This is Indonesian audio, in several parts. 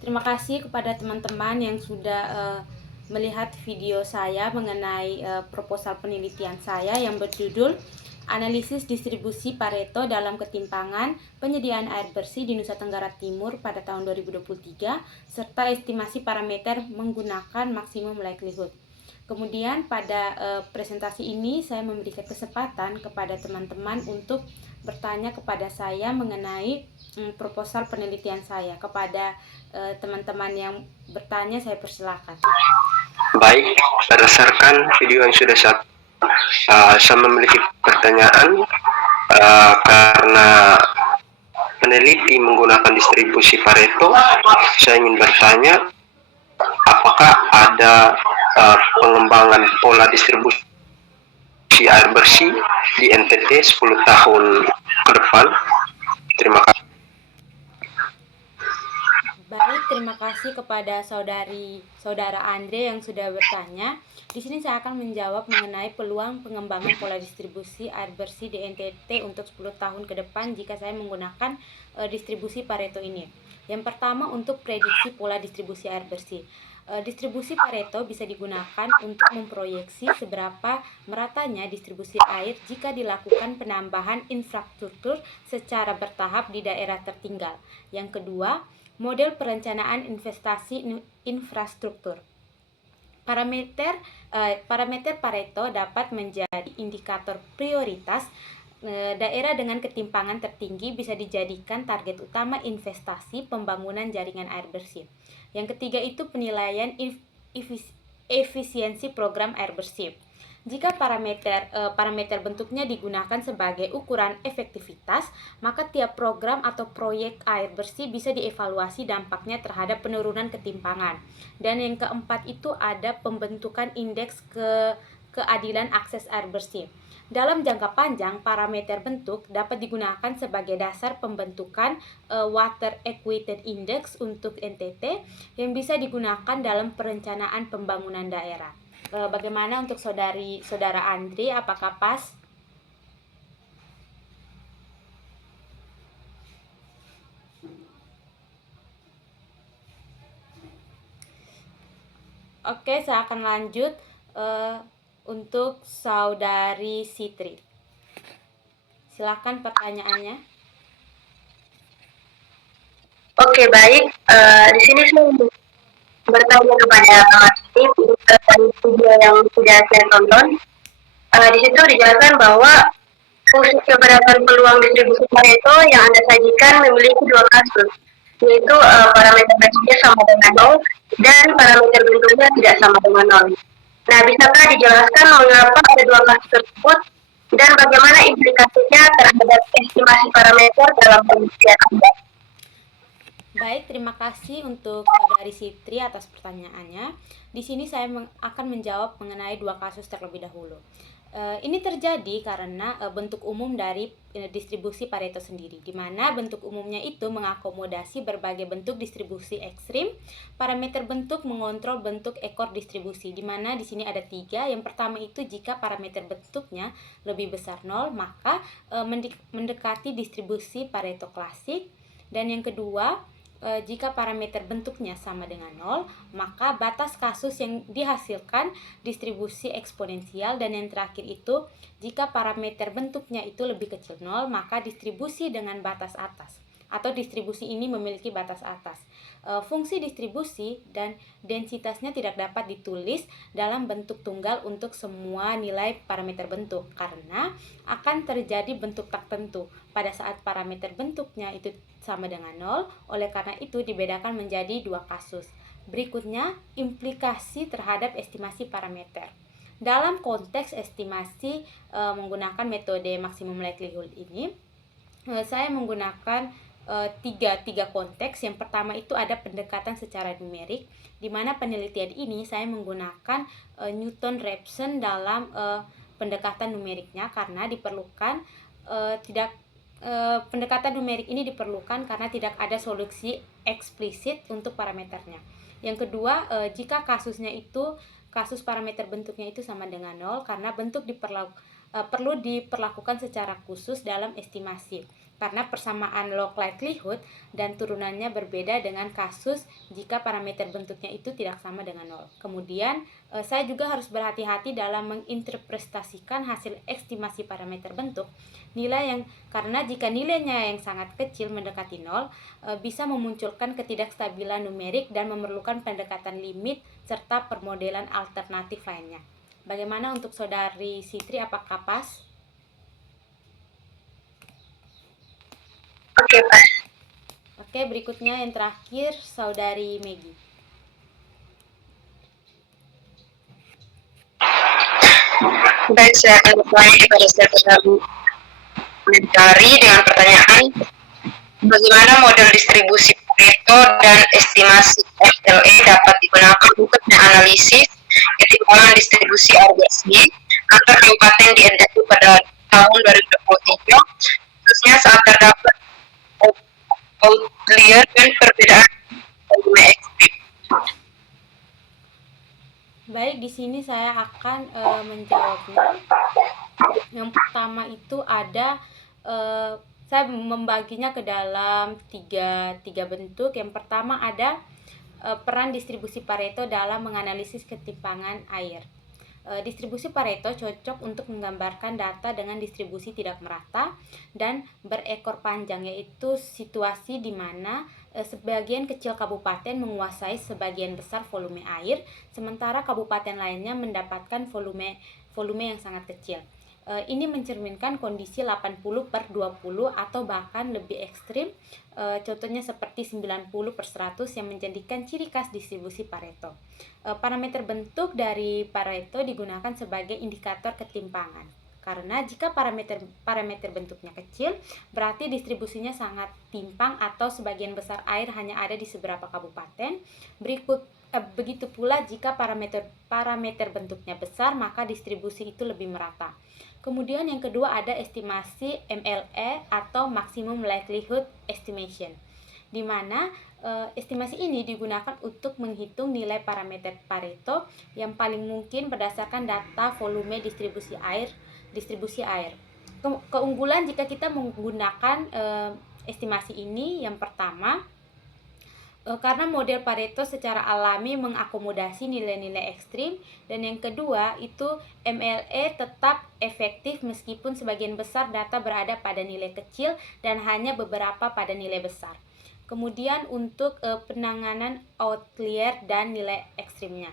Terima kasih kepada teman-teman yang sudah melihat video saya mengenai proposal penelitian saya yang berjudul Analisis Distribusi Pareto dalam Ketimpangan Penyediaan Air Bersih di Nusa Tenggara Timur pada tahun 2023 serta estimasi parameter menggunakan maksimum likelihood. Kemudian pada presentasi ini saya memberikan kesempatan kepada teman-teman untuk bertanya kepada saya mengenai proposal penelitian saya. Kepada teman-teman yang bertanya saya persilakan. Baik, berdasarkan video yang sudah saya memiliki pertanyaan karena peneliti menggunakan distribusi Pareto. Saya ingin bertanya, apakah ada pengembangan pola distribusi air bersih di NTT 10 tahun ke depan? Terima kasih. Baik, terima kasih kepada saudara Andre yang sudah bertanya. Di sini saya akan menjawab mengenai peluang pengembangan pola distribusi air bersih di NTT untuk 10 tahun ke depan jika saya menggunakan distribusi Pareto ini. Yang pertama, untuk prediksi pola distribusi air bersih. Distribusi Pareto bisa digunakan untuk memproyeksi seberapa meratanya distribusi air jika dilakukan penambahan infrastruktur secara bertahap di daerah tertinggal. Yang kedua, model perencanaan investasi infrastruktur. Parameter Pareto dapat menjadi indikator prioritas. Daerah dengan ketimpangan tertinggi bisa dijadikan target utama investasi pembangunan jaringan air bersih. Yang ketiga itu penilaian efisiensi program air bersih. Jika parameter bentuknya digunakan sebagai ukuran efektivitas, maka tiap program atau proyek air bersih bisa dievaluasi dampaknya terhadap penurunan ketimpangan. Dan yang keempat itu ada pembentukan indeks keadilan akses air bersih. Dalam jangka panjang, parameter bentuk dapat digunakan sebagai dasar pembentukan Water Equity Index untuk NTT yang bisa digunakan dalam perencanaan pembangunan daerah. Bagaimana untuk saudara Andri, apakah pas? Oke, saya akan lanjut untuk saudari Sitri. Silakan pertanyaannya. Oke, baik. Di sini saya bertanya kepada Mas Steve tentang video yang sudah saya tonton. Di situ dijelaskan bahwa fungsi keberatan peluang distribusi Pareto yang Anda sajikan memiliki dua kasus, yaitu parameter bentuknya sama dengan 0 dan parameter bentuknya tidak sama dengan 0. Nah, bisakah dijelaskan mengapa ada dua kasus tersebut dan bagaimana implikasinya terhadap estimasi parameter dalam penelitian Anda? Baik, terima kasih untuk saudari Sitri atas pertanyaannya. Di sini saya akan menjawab mengenai dua kasus terlebih dahulu. Ini terjadi karena bentuk umum dari distribusi Pareto sendiri, di mana bentuk umumnya itu mengakomodasi berbagai bentuk distribusi ekstrim. Parameter bentuk mengontrol bentuk ekor distribusi, di mana di sini ada tiga. Yang pertama itu jika parameter bentuknya lebih besar 0, maka mendekati distribusi Pareto klasik. Dan yang kedua, jika parameter bentuknya sama dengan 0, maka batas kasus yang dihasilkan distribusi eksponensial. Dan yang terakhir itu, jika parameter bentuknya itu lebih kecil 0, maka distribusi dengan batas atas atau distribusi ini memiliki batas atas. Fungsi distribusi dan densitasnya tidak dapat ditulis dalam bentuk tunggal untuk semua nilai parameter bentuk karena akan terjadi bentuk tak tentu pada saat parameter bentuknya itu sama dengan 0. Oleh karena itu dibedakan menjadi dua kasus. Berikutnya, implikasi terhadap estimasi parameter. Dalam konteks estimasi menggunakan metode maksimum likelihood ini, saya menggunakan tiga konteks. Yang pertama itu ada pendekatan secara numerik, di mana penelitian ini saya menggunakan Newton-Raphson dalam pendekatan numeriknya karena diperlukan pendekatan numerik ini diperlukan karena tidak ada solusi eksplisit untuk parameternya. Yang kedua, jika kasus parameter bentuknya itu sama dengan 0, karena bentuk perlu diperlakukan secara khusus dalam estimasi karena persamaan log likelihood dan turunannya berbeda dengan kasus jika parameter bentuknya itu tidak sama dengan 0. Kemudian saya juga harus berhati-hati dalam menginterpretasikan hasil estimasi parameter bentuk karena jika nilainya yang sangat kecil mendekati 0 bisa memunculkan ketidakstabilan numerik dan memerlukan pendekatan limit serta permodelan alternatif lainnya. Bagaimana untuk Saudari Sitri, apakah pas? Oke, pas. Oke, berikutnya yang terakhir Saudari Megi. Baik, saya akan bertanya kepada saudara Mentari dengan pertanyaan bagaimana model distribusi Pareto dan estimasi MLE dapat digunakan untuk menganalisis ketimpangan distribusi air bersih antar kabupaten di NTT pada tahun 2023, khususnya saat terdapat outlier dan perbedaan volume ekstrim. Baik, di sini saya akan menjawabnya. Yang pertama itu ada saya membaginya ke dalam tiga bentuk. Yang pertama ada peran distribusi Pareto dalam menganalisis ketimpangan air. Distribusi Pareto cocok untuk menggambarkan data dengan distribusi tidak merata dan berekor panjang, yaitu situasi di mana sebagian kecil kabupaten menguasai sebagian besar volume air, sementara kabupaten lainnya mendapatkan volume yang sangat kecil. Ini mencerminkan kondisi 80/20 atau bahkan lebih ekstrim, contohnya seperti 90/100 yang menjadikan ciri khas distribusi Pareto. Parameter bentuk dari Pareto digunakan sebagai indikator ketimpangan. Karena jika parameter bentuknya kecil, berarti distribusinya sangat timpang atau sebagian besar air hanya ada di beberapa kabupaten. Begitu pula jika parameter bentuknya besar, maka distribusi itu lebih merata. Kemudian yang kedua ada estimasi MLE atau Maximum Likelihood Estimation, di mana estimasi ini digunakan untuk menghitung nilai parameter Pareto yang paling mungkin berdasarkan data volume distribusi air. Keunggulan jika kita menggunakan estimasi ini, yang pertama, karena model Pareto secara alami mengakomodasi nilai-nilai ekstrim, dan yang kedua itu MLE tetap efektif meskipun sebagian besar data berada pada nilai kecil dan hanya beberapa pada nilai besar. Kemudian untuk penanganan outlier dan nilai ekstrimnya,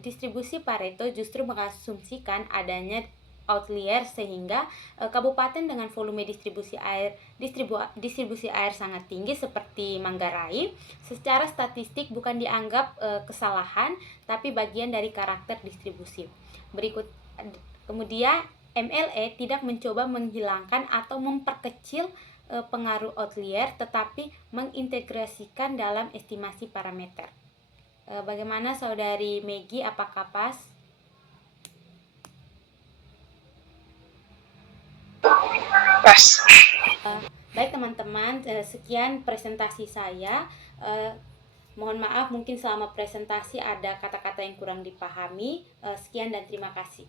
distribusi Pareto justru mengasumsikan adanya outlier sehingga kabupaten dengan volume distribusi air sangat tinggi seperti Manggarai secara statistik bukan dianggap kesalahan tapi bagian dari karakter distribusi. Kemudian MLE tidak mencoba menghilangkan atau memperkecil pengaruh outlier tetapi mengintegrasikan dalam estimasi parameter. Bagaimana Saudari Megi, apakah pas? Pas. Baik teman-teman, sekian presentasi saya. Mohon maaf mungkin selama presentasi ada kata-kata yang kurang dipahami. Sekian dan terima kasih.